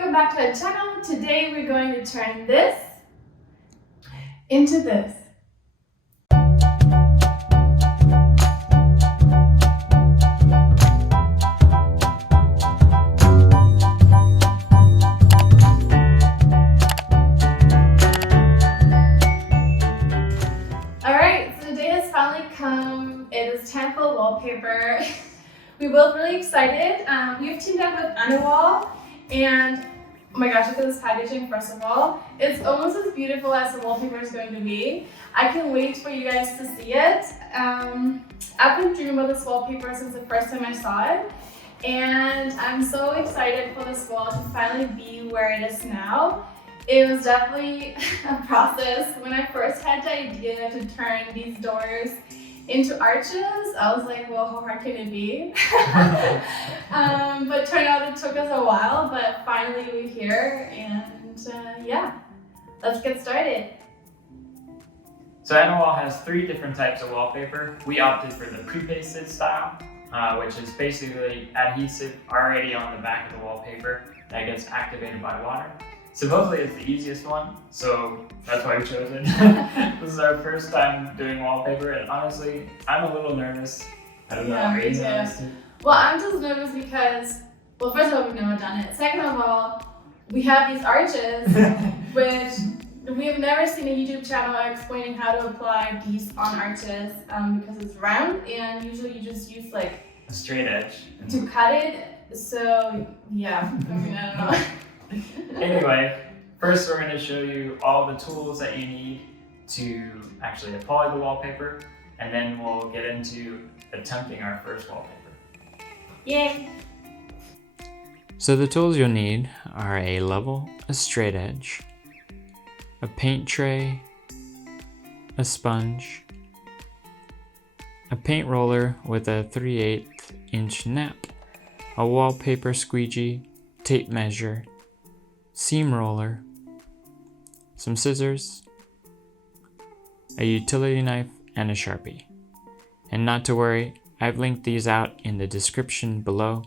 welcome back to our channel. Today we're going to turn this into this. Alright, so the day has finally come. It is time for wallpaper. We're both really excited. We've teamed up with Underwall, and oh my gosh, look at this packaging. First of all, it's almost as beautiful as the wallpaper is going to be. I can wait for you guys to see it. I've been dreaming about this wallpaper since the first time I saw it, and I'm so excited for this wall to finally be where it is now. It was definitely a process. When I first had the idea to turn these doors into arches, I was like, well, how hard can it be? But turned out it took us a while, but finally we're here, and yeah, let's get started. So Underwall has 3 different types of wallpaper. We opted for the pre-pasted style, which is basically adhesive already on the back of the wallpaper that gets activated by water. Supposedly it's the easiest one, so that's why we chose it. This is our first time doing wallpaper, and honestly, I'm a little nervous. I don't know. Are you nervous too? Well, I'm just nervous because, well, first of all, we've never done it. Second of all, we have these arches, which we have never seen a YouTube channel explaining how to apply these on arches because it's round, and usually you just use like a straight edge to cut it. So yeah, I mean, I don't know. Anyway, first we're going to show you all the tools that you need to actually apply the wallpaper, and then we'll get into attempting our first wallpaper. Yay! So the tools you'll need are a level, a straight edge, a paint tray, a sponge, a paint roller with a 3/8 inch nap, a wallpaper squeegee, tape measure, seam roller, some scissors, a utility knife, and a Sharpie. And not to worry, I've linked these out in the description below.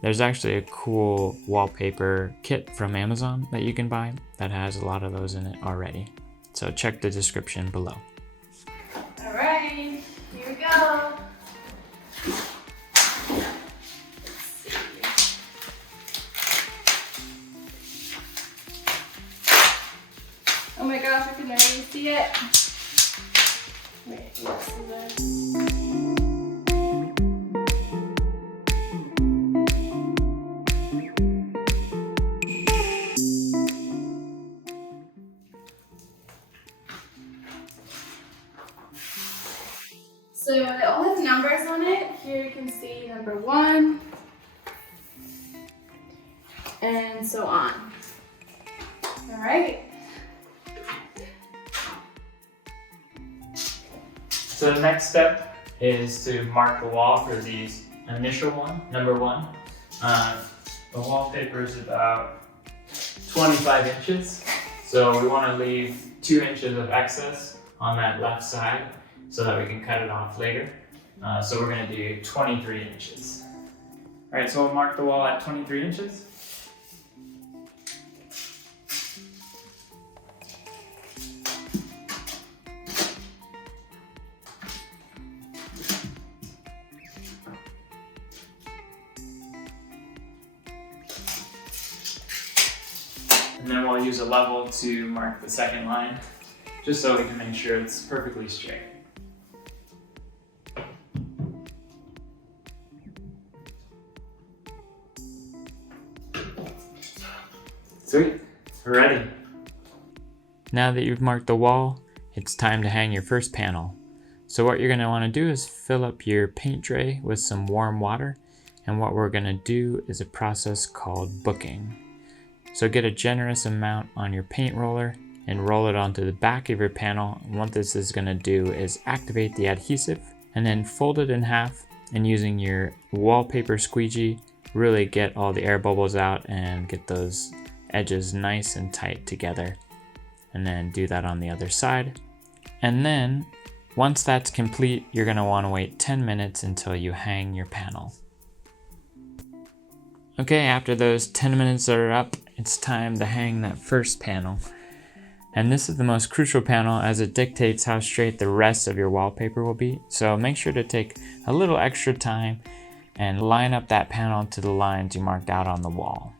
There's actually a cool wallpaper kit from Amazon that you can buy that has a lot of those in it already. So check the description below. Alright, here we go. Oh my gosh, I can already see it. Wait, what's this? So it all has numbers on it. Here you can see number 1 and so on. All right. So the next step is to mark the wall for these initial one, number 1. The wallpaper is about 25 inches, so we want to leave 2 inches of excess on that left side so that we can cut it off later. So we're going to do 23 inches. All right, so we'll mark the wall at 23 inches. And then we'll use a level to mark the second line, just so we can make sure it's perfectly straight. Sweet, we're ready. Now that you've marked the wall, it's time to hang your first panel. So what you're going to want to do is fill up your paint tray with some warm water, and what we're going to do is a process called booking. So get a generous amount on your paint roller and roll it onto the back of your panel. And what this is going to do is activate the adhesive, and then fold it in half, and using your wallpaper squeegee, really get all the air bubbles out and get those edges nice and tight together. And then do that on the other side. And then once that's complete, you're going to want to wait 10 minutes until you hang your panel. Okay, after those 10 minutes are up, it's time to hang that first panel. And this is the most crucial panel as it dictates how straight the rest of your wallpaper will be. So make sure to take a little extra time and line up that panel to the lines you marked out on the wall.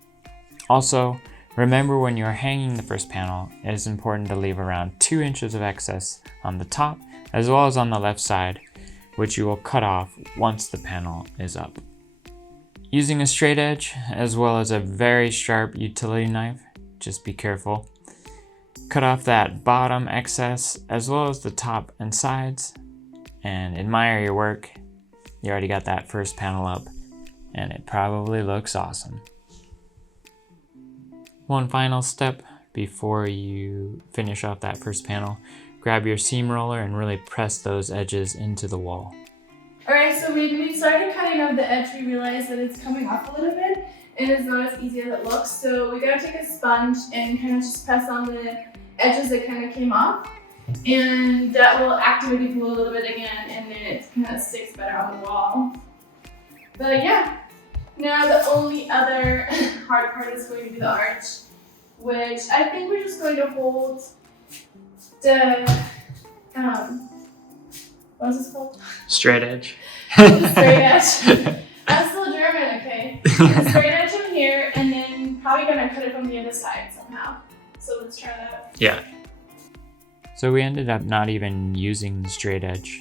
Also, remember when you're hanging the first panel, it is important to leave around 2 inches of excess on the top as well as on the left side, which you will cut off once the panel is up. Using a straight edge as well as a very sharp utility knife, just be careful. Cut off that bottom excess as well as the top and sides and admire your work. You already got that first panel up and it probably looks awesome. One final step before you finish off that first panel, grab your seam roller and really press those edges into the wall. Alright, so we started cutting off the edge, we realized that it's coming off a little bit and it's not as easy as it looks. So we gotta take a sponge and kind of just press on the edges that kind of came off. And that will activate the glue a little bit again and then it kind of sticks better on the wall. But yeah, now the only other hard part is going to be the arch, which I think we're just going to hold the, what is this called? Straight edge. The straight edge. I'm still German, okay. The straight edge in here, and then probably gonna cut it from the other side somehow. So let's try that. Yeah. So we ended up not even using the straight edge.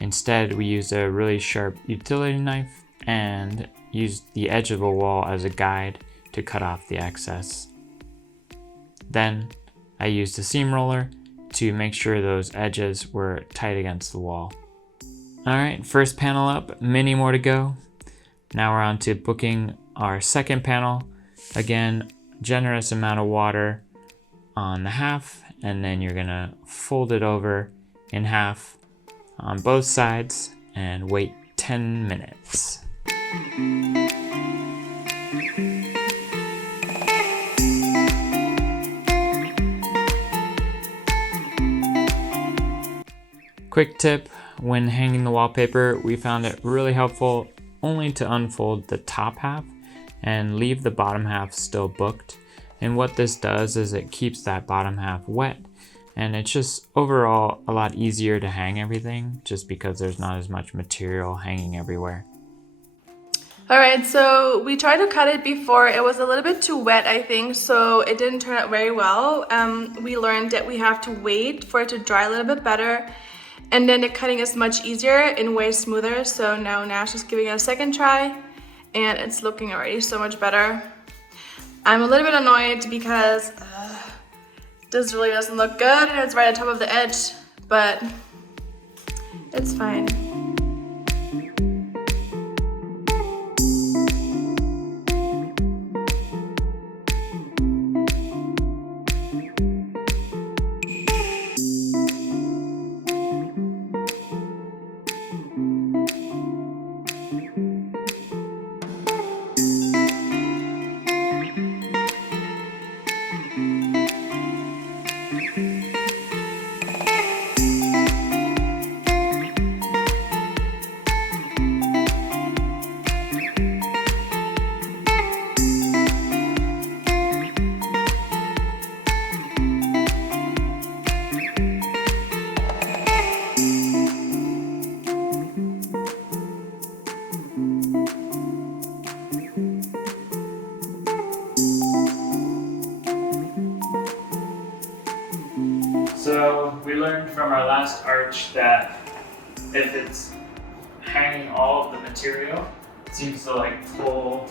Instead, we used a really sharp utility knife and used the edge of the wall as a guide to cut off the excess. Then I used a seam roller to make sure those edges were tight against the wall. Alright, first panel up, many more to go. Now we're on to booking our second panel. Again, generous amount of water on the half, and then you're gonna fold it over in half on both sides and wait 10 minutes. Quick tip, when hanging the wallpaper, we found it really helpful only to unfold the top half and leave the bottom half still booked. And what this does is it keeps that bottom half wet, and it's just overall a lot easier to hang everything just because there's not as much material hanging everywhere. Alright, so we tried to cut it before. It was a little bit too wet, I think, so it didn't turn out very well. We learned that we have to wait for it to dry a little bit better, and then the cutting is much easier and way smoother. So now Nash is giving it a second try, and it's looking already so much better. I'm a little bit annoyed because this really doesn't look good and it's right on top of the edge, but it's fine. So we learned from our last arch that if it's hanging all of the material, it seems to like pull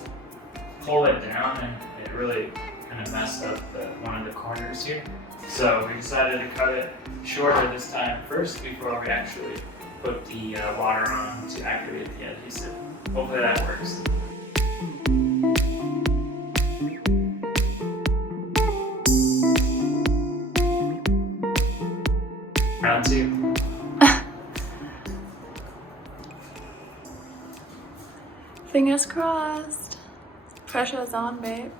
it down, and it really kind of messed up one of the corners here. So we decided to cut it shorter this time first before we actually put the water on to activate the adhesive. Hopefully that works. Round two. Fingers crossed. Pressure is on, babe.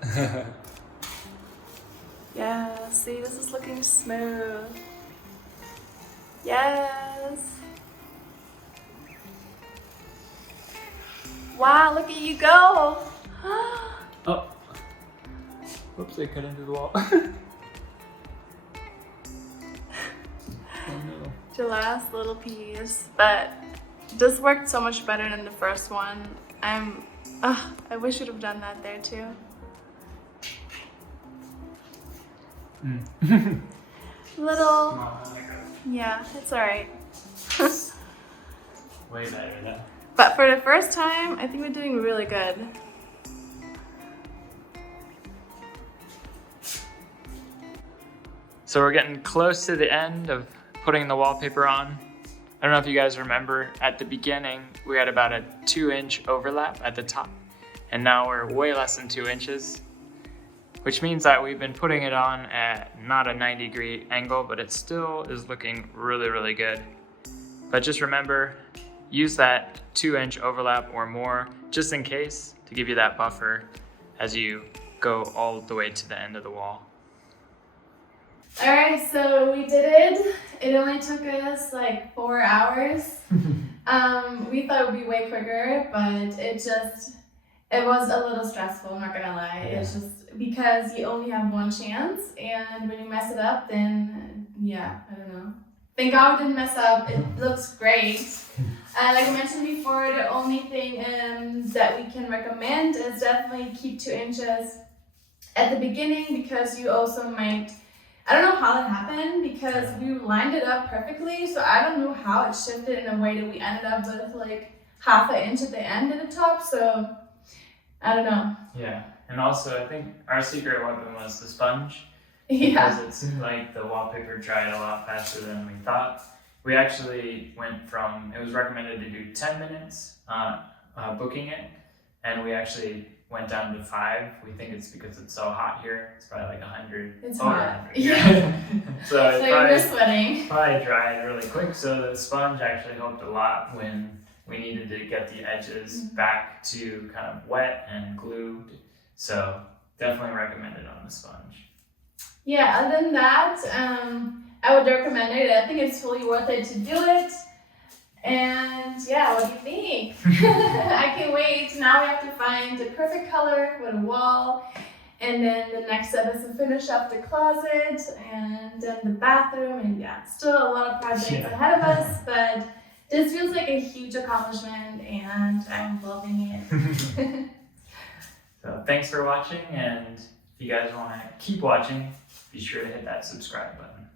Yeah, see, this is looking smooth. Yes. Wow, look at you go. Oh. Whoops, I cut into the wall. Oh no. The last little piece, but this worked so much better than the first one. I wish you'd have done that there too. Little, yeah, it's alright. Way better though. But for the first time, I think we're doing really good. So we're getting close to the end of putting the wallpaper on. I don't know if you guys remember, at the beginning, we had about a 2-inch overlap at the top, and now we're way less than 2 inches, which means that we've been putting it on at not a 90-degree angle, but it still is looking really, really good. But just remember, use that 2-inch overlap or more, just in case, to give you that buffer as you go all the way to the end of the wall. Alright, so we did it. It only took us like 4 hours. We thought it would be way quicker, but it was a little stressful, I'm not gonna lie. Yeah. It's just because you only have one chance, and when you mess it up, then yeah, I don't know. Thank God we didn't mess up. It looks great. Like I mentioned before, the only thing that we can recommend is definitely keep 2 inches at the beginning, because you also might, I don't know how that happened, because we lined it up perfectly, so I don't know how it shifted in a way that we ended up with like half an inch at the end at the top, so I don't know. Yeah, and also I think our secret weapon was the sponge. Yeah. Because it seemed like the wallpaper dried a lot faster than we thought. We actually went from, it was recommended to do 10 minutes booking it, and we actually went down to 5. We think it's because it's so hot here. It's probably like 100. It's over hot. 100. Yeah. So it you're sweating. probably dried really quick. So the sponge actually helped a lot when we needed to get the edges back to kind of wet and glued. So definitely recommend it on the sponge. Yeah, other than that, I would recommend it. I think it's totally worth it to do it. And yeah, what do you think? I can't wait. Now we have to find the perfect color for the wall. And then the next step is to finish up the closet and then the bathroom. And yeah, still a lot of projects ahead of us, but this feels like a huge accomplishment and I'm loving it. So thanks for watching, and if you guys want to keep watching, be sure to hit that subscribe button.